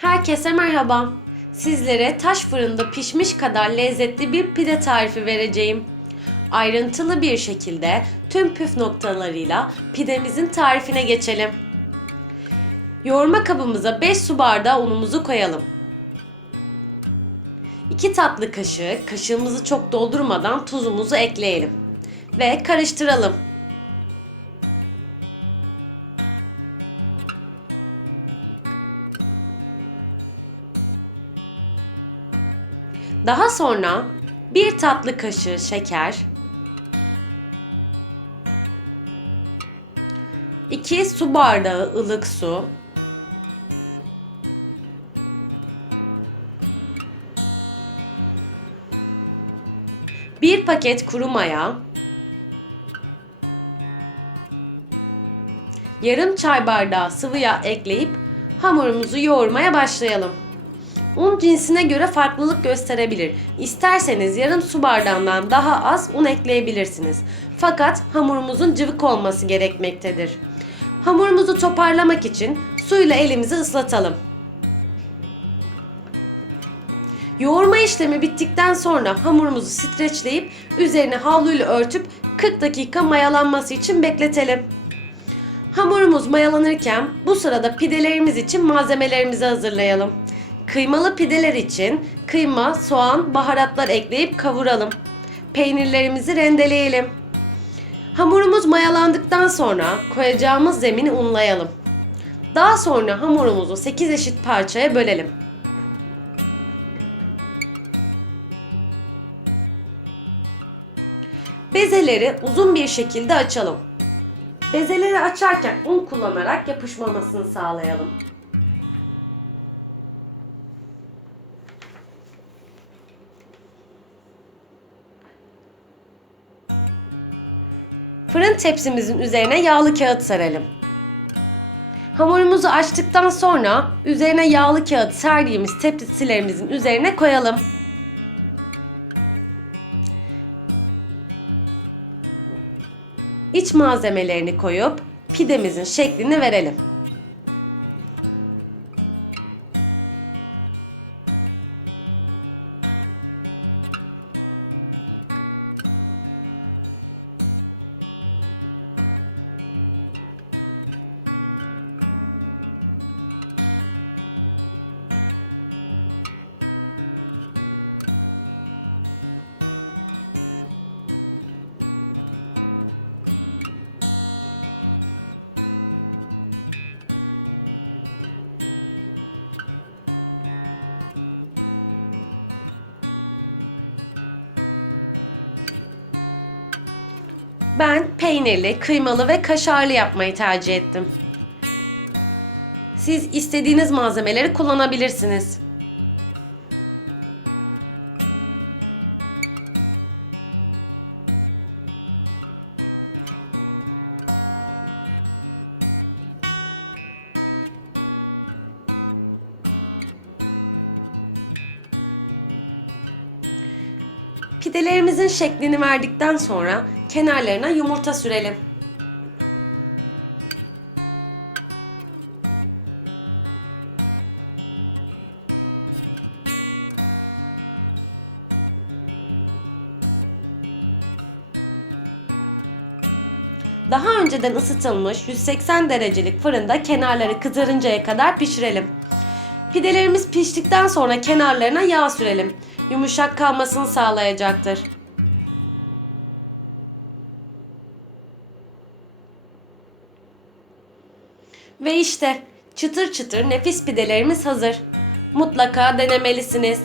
Herkese merhaba. Sizlere taş fırında pişmiş kadar lezzetli bir pide tarifi vereceğim. Ayrıntılı bir şekilde tüm püf noktalarıyla pidemizin tarifine geçelim. Yoğurma kabımıza 5 su bardağı unumuzu koyalım. 2 tatlı kaşığı, kaşığımızı çok doldurmadan tuzumuzu ekleyelim ve karıştıralım. Daha sonra bir tatlı kaşığı şeker, 2 su bardağı ılık su, bir paket kuru maya, yarım çay bardağı sıvı yağ ekleyip hamurumuzu yoğurmaya başlayalım. Un cinsine göre farklılık gösterebilir. İsterseniz yarım su bardağından daha az un ekleyebilirsiniz. Fakat hamurumuzun cıvık olması gerekmektedir. Hamurumuzu toparlamak için suyla elimizi ıslatalım. Yoğurma işlemi bittikten sonra hamurumuzu streçleyip üzerine havluyla örtüp 40 dakika mayalanması için bekletelim. Hamurumuz mayalanırken bu sırada pidelerimiz için malzemelerimizi hazırlayalım. Kıymalı pideler için kıyma, soğan, baharatlar ekleyip kavuralım. Peynirlerimizi rendeleyelim. Hamurumuz mayalandıktan sonra koyacağımız zemini unlayalım. Daha sonra hamurumuzu 8 eşit parçaya bölelim. Bezeleri uzun bir şekilde açalım. Bezeleri açarken un kullanarak yapışmamasını sağlayalım. Fırın tepsimizin üzerine yağlı kağıt saralım. Hamurumuzu açtıktan sonra üzerine yağlı kağıt serdiğimiz tepsilerimizin üzerine koyalım. İç malzemelerini koyup pidemizin şeklini verelim. Ben peynirli, kıymalı ve kaşarlı yapmayı tercih ettim. Siz istediğiniz malzemeleri kullanabilirsiniz. Pidelerimizin şeklini verdikten sonra kenarlarına yumurta sürelim. Daha önceden ısıtılmış 180 derecelik fırında kenarları kızarıncaya kadar pişirelim. Pidelerimiz piştikten sonra kenarlarına yağ sürelim. Yumuşak kalmasını sağlayacaktır. Ve işte çıtır çıtır nefis pidelerimiz hazır. Mutlaka denemelisiniz.